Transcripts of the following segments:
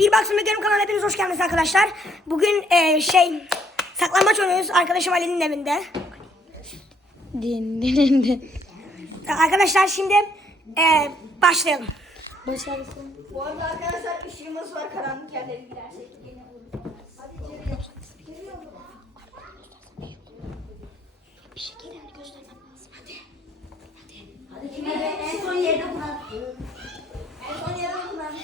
Bir Baksın Mekanım kanalına hepiniz hoş geldiniz arkadaşlar. Bugün e, şey saklambaç oynuyoruz arkadaşım Ali'nin evinde. Din din din. Arkadaşlar şimdi e, başlayalım. Başarısın. Bu arada arkadaşlar ışığımız var karanlık yerlere girersek yine vururuz. Hadi içeriye. Bir şekilde göstermem lazım. Hadi. Hadi kime de en son yerde kuran. En son yerde kuran.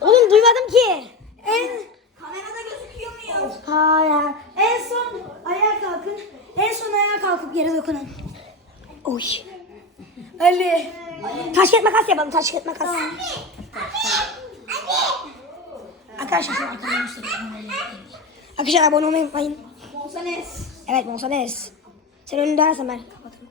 Oğlum duymadım ki. En Kamerada gözüküyor muyuz? Hayır. En son ayağa kalkın. En son ayağa kalkıp yere dokunan. Oy. Ali. Taş kağıt makas yapalım. Taş kağıt makas. Arkadaşlar şunu arkadan göstereyim. Arkadaşlar abone olmayı unutmayın. Monsanes. Evet Monsanes. Sen önünü dönersen ben kapatırım.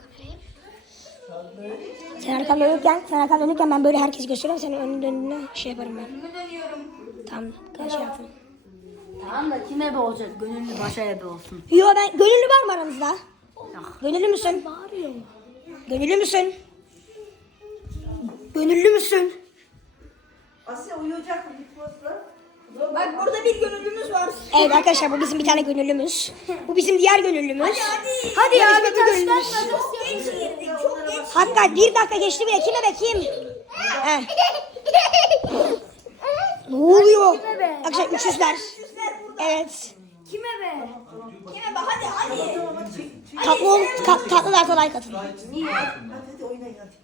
Sen arkamda dönürken, sen arkamda dönürken ben böyle herkesi gösteriyorum. Senin önünü döndüğünde şey yaparım ben. Kime dönüyorum? Tamam. Kaç yaptım. Tamam da kim ebe olacak? Gönüllü başa ebe olsun. Yo ben gönüllü var mı aranızda? Gönüllü müsün? Bağırıyor. Gönüllü müsün? Gönüllü müsün? Asya uyuyacak mı? Bak burada bir gönüllümüz var. Evet arkadaşlar bu bizim bir tane gönüllümüz. Bu bizim diğer gönüllümüz. Hadi. Hadi ya bir gönüllümüz. Çok geç girdik. Çok geç. Hatta bir dakika geçti bile. Kime be kim? He. ne oluyor? Arkadaşlar üçüzler. Evet. Kime be? Kime be? Hadi hadi. Tatlı, ol, ka- tatlı derse like atın. Hadi hadi oynayın hadi.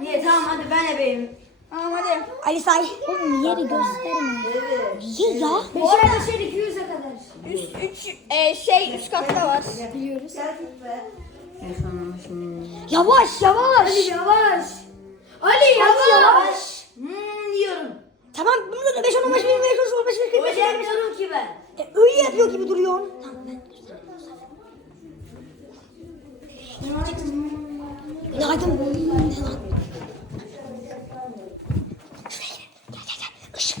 Niye tamam hadi ben ebeyim. Tamam hadi. Ali say. Oğlum yeri gösterme. Niye ya? Beşer beşer 200'e kadar. Üst, üç, e, şey üst katta var. Biliyoruz. Yavaş yavaş. Yavaş. Ali yavaş. Hmm diyorum. Tamam bunu da 5 10 15 20 25 30 35 40 45 Beceremiyorum ki ben. E, öyle yapıyor gibi duruyorsun. Tamam ben Günaydın. Şuraya gel. Gel gel gel. Işık.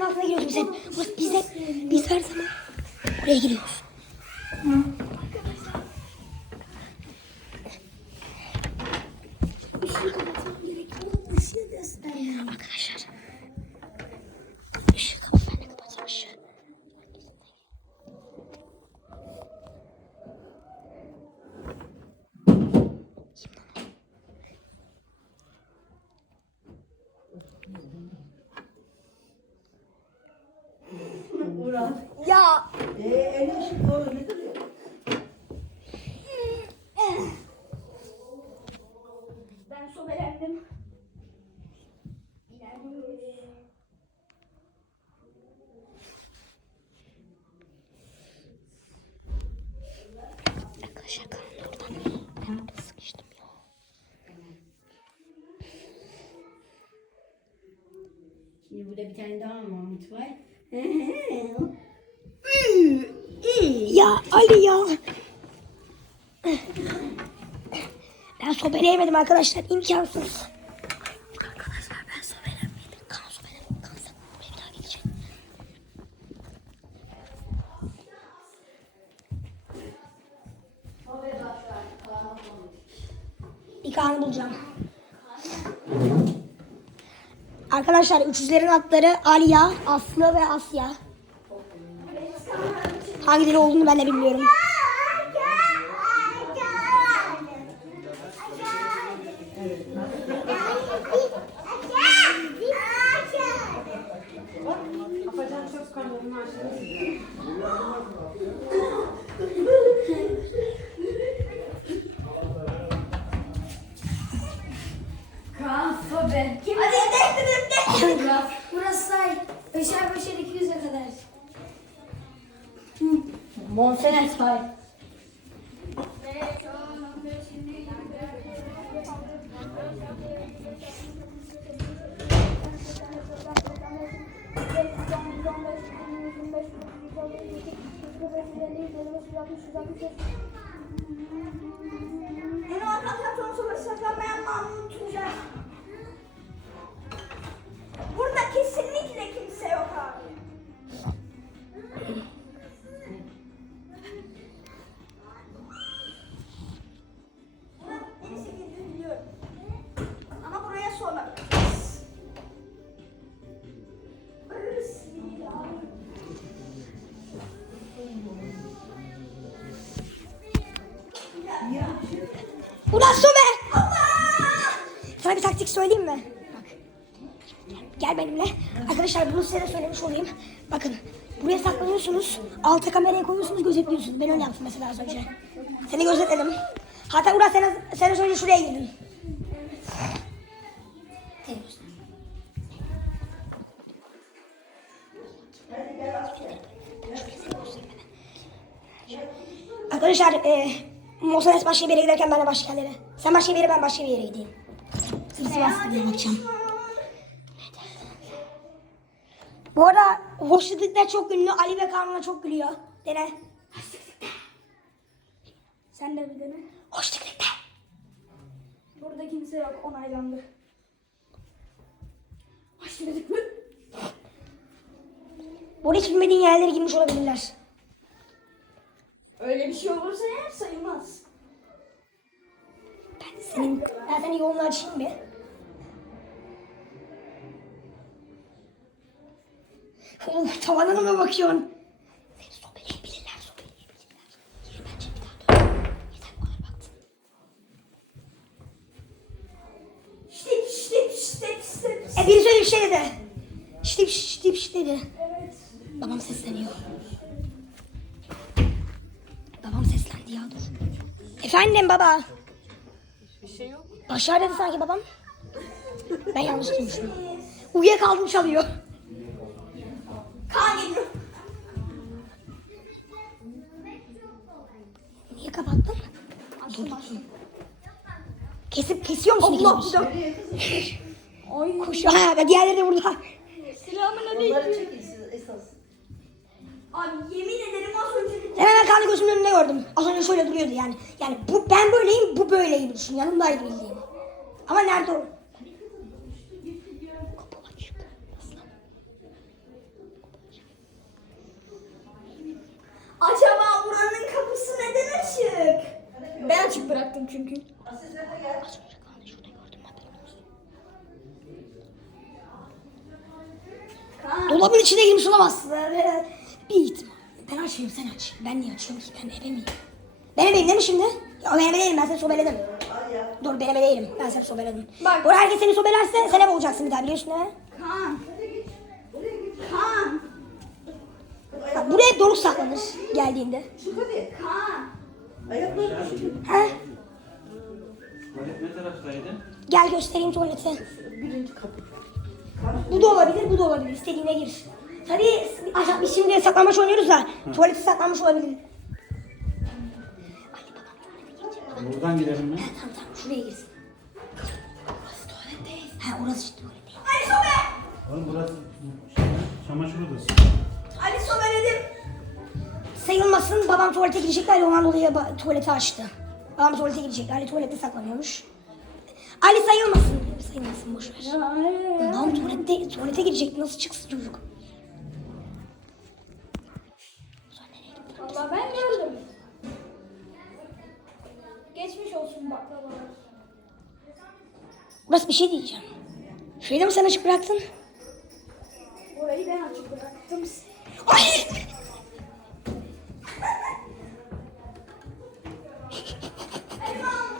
Yatakların altına giriyoruz biz hep. Burası biz hep. Biz her zaman buraya giriyoruz. Göstermiyor. Arkadaşlar. Ee, elin ışık doğru ne duruyor? Ben sobelendim. İlerliyoruz. Arkadaşlar karanlıktan ben burada sıkıştım ya. Şimdi burada bir tane daha Mahmut var. Ya Ali ya. Ben sobeleyemedim arkadaşlar. imkansız. Arkadaşlar üçüzlerin adları Aliya, Aslı ve Asya. Hangileri olduğunu ben de bilmiyorum. 60, 160, 160. Ulan su be! Sana bir taktik söyleyeyim mi? Bak. Gel benimle. Arkadaşlar bunu size de söylemiş olayım. Bakın. Buraya saklanıyorsunuz. Alta kameraya koyuyorsunuz, gözetliyorsunuz. Ben öyle yaptım mesela az önce. Seni gözetledim. Hatta Uras sen, sen az önce şuraya girdin. Arkadaşlar e, Mosanes başka bir yere giderken ben de başka yerlere. Sen başka bir yere ben başka bir yere gideyim. Sırf Sivas gideyim bakacağım. Bu arada hoşluklar çok ünlü. Ali ve Kaan'la çok gülüyor. Dene. Sen de bir dene. Hoşluklar. Burada kimse yok. Onaylandı. Başladık mı? Bu arada hiç bilmediğin yerlere girmiş olabilirler. Öyle bir şey olursa eğer sayılmaz. Ben senin, ben senin yolunu açayım bir. Oğlum tavanına mı bakıyorsun? Seni sobeleyebilirler, sobeleyebilirler. Yürü bence bir daha dön. Yeter bu kadar baktın. Ştip ştip ştip ştip. E birisi öyle bir şey dedi. Ştip ştip ştip dedi. Evet. Babam sesleniyor. Ya dur. Efendim baba. Bir şey yok. Başar dedi sanki babam. Ben yanlış duymuşum. Uyuyakaldım çalıyor. Kaan geliyor. Niye kapattın? Dur dur. Kesip kesiyor musun? Allah bir dakika. Ay. Koş. Ha ve diğerleri de burada. Selamun Onları aleyküm. çekin siz esas. Abi yemin ederim kendi gözümün önünde gördüm. Az önce şöyle duruyordu yani. Yani bu ben böyleyim, bu böyleyim düşün. Yanımdaydı bildiğin. Ama nerede o? Acaba buranın kapısı neden açık? Ben açık bıraktım çünkü. Dolabın içine girmiş olamazsın. Bir ihtimal. Ben açmayayım sen aç. Ben niye açıyorum ki? Ben ebe miyim? Ben ebeyim değil mi şimdi? Ya ben ebe değilim ben seni sobeledim. Dur ben ebe değilim. Ben seni sobeledim. Bak. Burada herkes seni sobelerse sen ebe olacaksın bir daha biliyorsun mi? Kaan. Kaan. Bak buraya hep Doruk saklanır geldiğinde. Çık hadi. Kaan. Ayaklarını çık. Ha? Tuvalet ne taraftaydı? Gel göstereyim tuvaleti. Birinci kapı. Bu da olabilir, bu da olabilir. İstediğine gir. Tabii aşağı biz şimdi saklanmaç oynuyoruz da tuvaleti saklanmış olabilir. Ali babam tuvalete girecek. Buradan gidelim mi? Tamam tamam şuraya girsin. Burası tuvaletteyiz. Ha orası işte tuvaletteyiz. Ali sobe. Oğlum burası şey, çamaşır odası. Ali sobeledim. Sayılmasın babam tuvalete girecekler ondan dolayı ba- tuvaleti açtı. Babam tuvalete girecek. Ali tuvalette saklanıyormuş. Ali sayılmasın. Sayılmasın boş ver. Babam tuvalette, tuvalete girecek. Nasıl çıksın çocuk? Burası bir şey diyeceğim. Şurayı da mı sen açık bıraktın? Orayı ben açık bıraktım. Ay!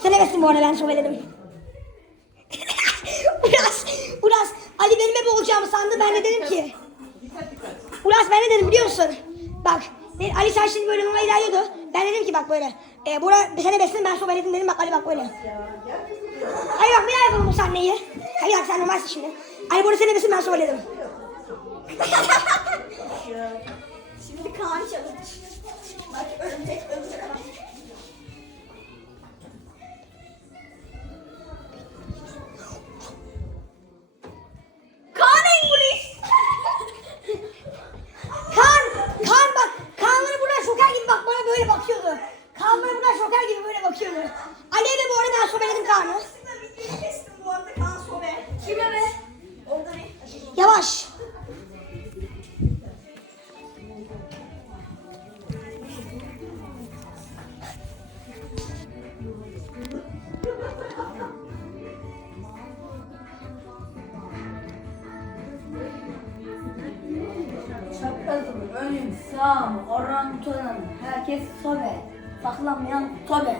Sen evesin bu arada ben sobeledim. Uras, Uras, Ali benim hep olacağımı sandı. Ben de dedim ki. Uras ben ne dedim biliyor musun? Bak, Ali sen şimdi böyle bana ilerliyordu. Ben dedim ki bak böyle. E, Bura sen evesin ben sobeledim dedim bak Ali bak böyle. Hayır bak daha yapalım bu sahneyi. Hayır bak sen normalsin şimdi. Burada sen evesin ben sobeledim. Şimdi Kaan çalış. Bak örümcek. Sağım, orantıdan, herkes sobe. Saklanmayan sobe.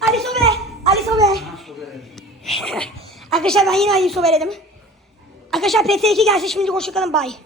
Ali Sobe! Ali Sobe! Arkadaşlar ben yine Ali Sobeledim. Arkadaşlar PT2 gelsin şimdi hoşçakalın bay.